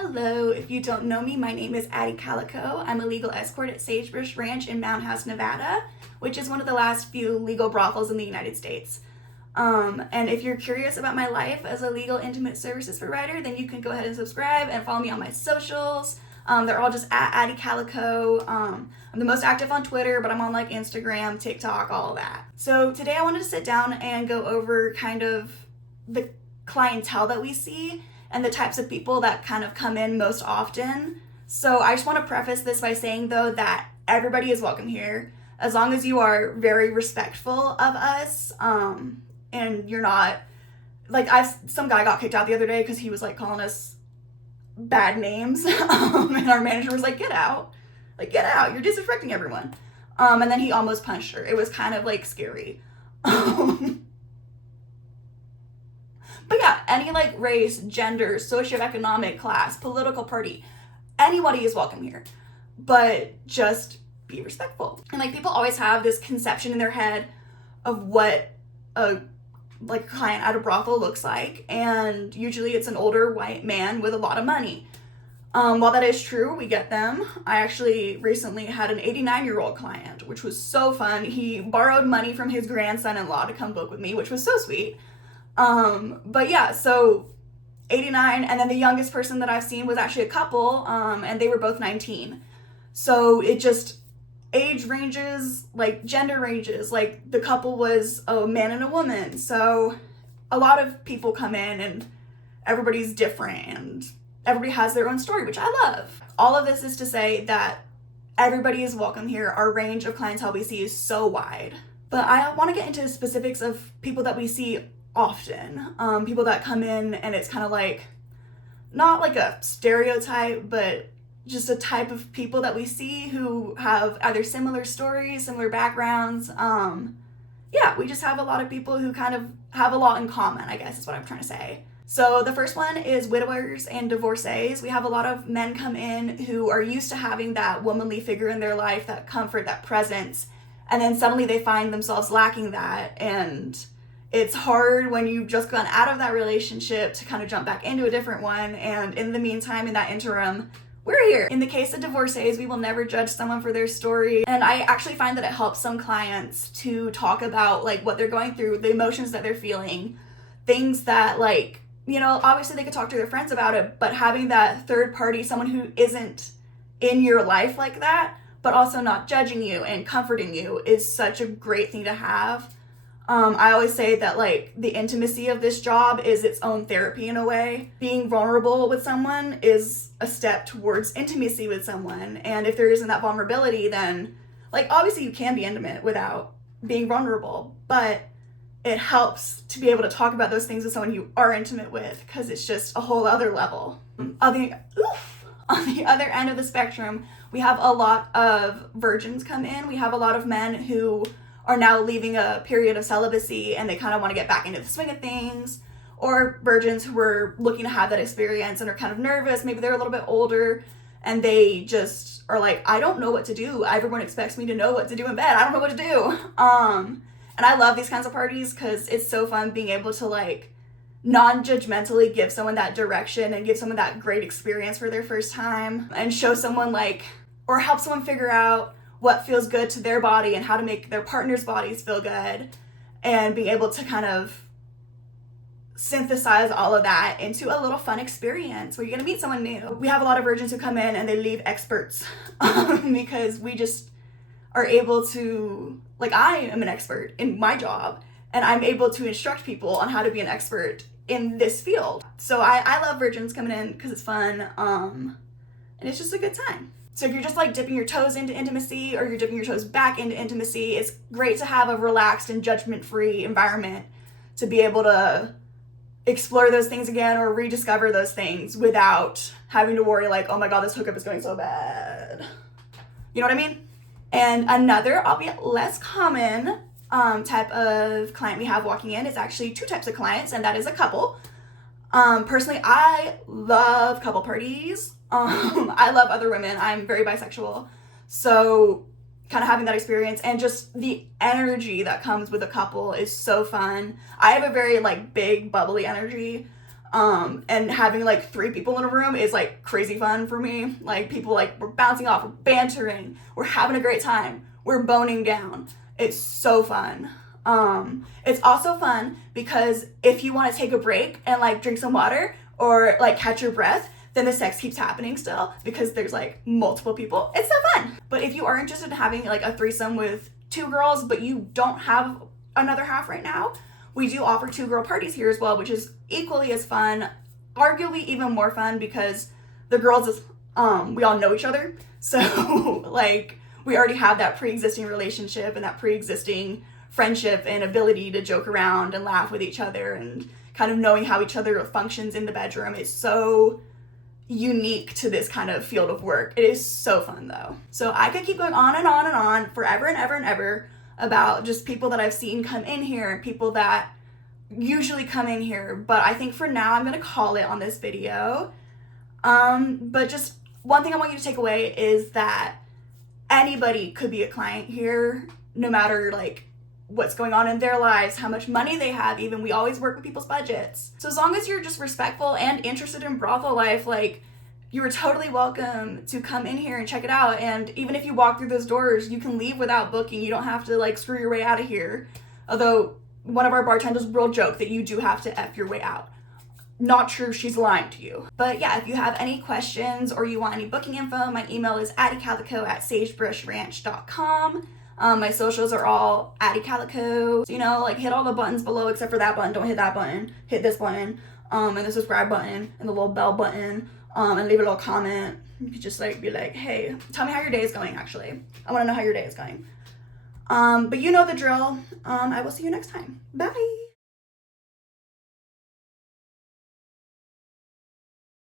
Hello, if you don't know me, my name is Addie Calico. I'm a legal escort at Sagebrush Ranch in Mountain House, Nevada, which is one of the last few legal brothels in the United States. And if you're curious about my life as a legal intimate services provider, then you can go ahead and subscribe and follow me on my socials. They're all just at Addie Calico. I'm the most active on Twitter, but I'm on like Instagram, TikTok, all of that. So today I wanted to sit down and go over kind of the clientele that we see and the types of people that kind of come in most often. So I just want to preface this by saying though that everybody is welcome here, as long as you are very respectful of us, and you're not, like some guy got kicked out the other day because he was like calling us bad names, and our manager was like, get out, you're disrespecting everyone. And then he almost punched her. It was kind of like scary. But yeah, any like race, gender, socioeconomic class, political party, anybody is welcome here. But just be respectful. And like people always have this conception in their head of what a client at a brothel looks like, and usually it's an older white man with a lot of money. While that is true, we get them. I actually recently had an 89-year-old client, which was so fun. He borrowed money from his grandson-in-law to come book with me, which was so sweet. But yeah, so 89, and then the youngest person that I've seen was actually a couple, and they were both 19. So it just age ranges, like gender ranges, like the couple was a man and a woman. So a lot of people come in and everybody's different and everybody has their own story, which I love. All of this is to say that everybody is welcome here. Our range of clientele we see is so wide. But I want to get into specifics of people that we see often, people that come in and it's kind of like not like a stereotype, but just a type of people that we see who have either similar stories, similar backgrounds. Yeah, we just have a lot of people who kind of have a lot in common, I guess is what I'm trying to say. So the first one is widowers and divorcees. We have a lot of men come in who are used to having that womanly figure in their life, that comfort, that presence, and then suddenly they find themselves lacking that, and it's hard when you've just gone out of that relationship to kind of jump back into a different one. And in the meantime, in that interim, we're here. In the case of divorcees, we will never judge someone for their story. And I actually find that it helps some clients to talk about like what they're going through, the emotions that they're feeling, things that like, you know, obviously they could talk to their friends about it, but having that third party, someone who isn't in your life like that, but also not judging you and comforting you is such a great thing to have. I always say that like the intimacy of this job is its own therapy in a way. Being vulnerable with someone is a step towards intimacy with someone. And if there isn't that vulnerability, then like obviously you can be intimate without being vulnerable, but it helps to be able to talk about those things with someone you are intimate with, because it's just a whole other level. On the other end of the spectrum, we have a lot of virgins come in. We have a lot of men who are now leaving a period of celibacy and they kind of want to get back into the swing of things, or virgins who are looking to have that experience and are kind of nervous. Maybe they're a little bit older and they just are like, I don't know what to do. Everyone expects me to know what to do in bed. I don't know what to do. And I love these kinds of parties because it's so fun being able to like non-judgmentally give someone that direction and give someone that great experience for their first time, and show someone like, or help someone figure out what feels good to their body and how to make their partner's bodies feel good, and being able to kind of synthesize all of that into a little fun experience where you're going to meet someone new. We have a lot of virgins who come in and they leave experts because we just are able to, like I am an expert in my job and I'm able to instruct people on how to be an expert in this field. So I love virgins coming in because it's fun, and it's just a good time. So if you're just like dipping your toes into intimacy, or you're dipping your toes back into intimacy, it's great to have a relaxed and judgment-free environment to be able to explore those things again or rediscover those things without having to worry like, oh my God, this hookup is going so bad. You know what I mean? And another, albeit less common, type of client we have walking in is actually two types of clients, and that is a couple. Personally, I love couple parties. I love other women. I'm very bisexual. So kind of having that experience and just the energy that comes with a couple is so fun. I have a very like big bubbly energy. And having like 3 people in a room is like crazy fun for me. Like people like we're bouncing off, we're bantering, we're having a great time, we're boning down. It's so fun. It's also fun because if you want to take a break and like drink some water or like catch your breath, then the sex keeps happening still because there's like multiple people. It's so fun. But if you are interested in having like a threesome with 2 girls, but you don't have another half right now, we do offer 2-girl parties here as well, which is equally as fun, arguably even more fun because the girls is, we all know each other. So like we already have that pre-existing relationship and that pre-existing friendship and ability to joke around and laugh with each other and kind of knowing how each other functions in the bedroom is so unique to this kind of field of work. It is so fun though. So I could keep going on and on and on forever and ever and ever about just people that I've seen come in here and people that usually come in here, but I think for now I'm gonna call it on this video. But just one thing I want you to take away is that anybody could be a client here, no matter like what's going on in their lives, how much money they have, even. We always work with people's budgets. So as long as you're just respectful and interested in brothel life, like you are totally welcome to come in here and check it out. And even if you walk through those doors, you can leave without booking. You don't have to like screw your way out of here. Although one of our bartenders will joke that you do have to F your way out. Not true, she's lying to you. But yeah, if you have any questions or you want any booking info, my email is addicalico@sagebrushranch.com. My socials are all addicalico. So, you know, like hit all the buttons below except for that button. Don't hit that button. Hit this button, and the subscribe button, and the little bell button, and leave a little comment. You could just like be like, hey, tell me how your day is going actually. I want to know how your day is going. But you know the drill. I will see you next time. Bye.